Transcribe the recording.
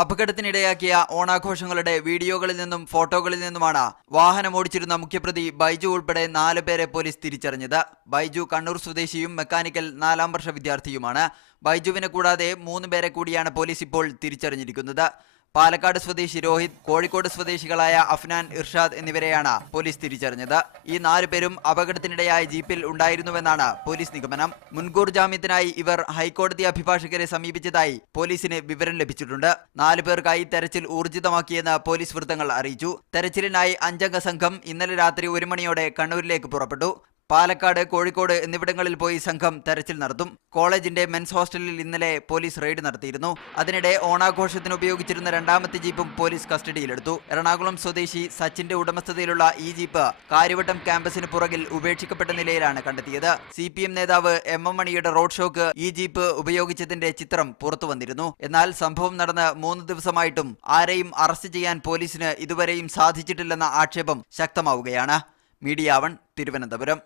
അപകടത്തിനിടയാക്കിയ ഓണാഘോഷങ്ങളുടെ വീഡിയോകളിൽ നിന്നും ഫോട്ടോകളിൽ നിന്നുമാണ് വാഹനമോടിച്ചിരുന്ന മുഖ്യപ്രതി ബൈജു ഉൾപ്പെടെ 4 പേരെ പോലീസ് തിരിച്ചറിഞ്ഞത്. ബൈജു കണ്ണൂർ സ്വദേശിയും മെക്കാനിക്കൽ 4ാം വർഷ വിദ്യാർത്ഥിയുമാണ്. ബൈജുവിനെ കൂടാതെ 3 പേരെ കൂടിയാണ് പോലീസ് ഇപ്പോൾ തിരിച്ചറിഞ്ഞിരിക്കുന്നത്. പാലക്കാട് സ്വദേശി രോഹിത്, കോഴിക്കോട് സ്വദേശികളായ അഫ്നാൻ, ഇർഷാദ് എന്നിവരെയാണ് പോലീസ് തിരിച്ചറിഞ്ഞത്. ഈ 4 പേരും അപകടത്തിനിടയായ ജീപ്പിൽ ഉണ്ടായിരുന്നുവെന്നാണ് പോലീസ് നിഗമനം. മുൻകൂർ ജാമ്യത്തിനായി ഇവർ ഹൈക്കോടതി അഭിഭാഷകരെ സമീപിച്ചതായി പോലീസിന് വിവരം ലഭിച്ചിട്ടുണ്ട്. 4 പേർക്കായി തെരച്ചിൽ ഊർജിതമാക്കിയെന്ന് പോലീസ് വൃത്തങ്ങൾ അറിയിച്ചു. തെരച്ചിലിനായി 5 അംഗ സംഘം ഇന്നലെ രാത്രി 1 മണിയോടെ കണ്ണൂരിലേക്ക് പുറപ്പെട്ടു. പാലക്കാട്, കോഴിക്കോട് എന്നിവിടങ്ങളിൽ പോയി സംഘം തെരച്ചിൽ നടത്തും. കോളേജിന്റെ മെൻസ് ഹോസ്റ്റലിൽ ഇന്നലെ പോലീസ് റെയ്ഡ് നടത്തിയിരുന്നു. അതിനിടെ ഓണാഘോഷത്തിന് ഉപയോഗിച്ചിരുന്ന 2ാമത്തെ ജീപ്പും പോലീസ് കസ്റ്റഡിയിലെടുത്തു. എറണാകുളം സ്വദേശി സച്ചിന്റെ ഉടമസ്ഥതയിലുള്ള ഈ ജീപ്പ് കാര്യവട്ടം ക്യാമ്പസിന് പുറകിൽ ഉപേക്ഷിക്കപ്പെട്ട നിലയിലാണ് കണ്ടെത്തിയത്. CPM നേതാവ് MM മണിയുടെ റോഡ് ഷോക്ക് ഈ ജീപ്പ് ഉപയോഗിച്ചതിന്റെ ചിത്രം പുറത്തു വന്നിരുന്നു. എന്നാൽ സംഭവം നടന്ന് 3 ദിവസമായിട്ടും ആരെയും അറസ്റ്റ് ചെയ്യാൻ പോലീസിന് ഇതുവരെയും സാധിച്ചിട്ടില്ലെന്ന ആക്ഷേപം ശക്തമാവുകയാണ്. മീഡിയ 1 തിരുവനന്തപുരം.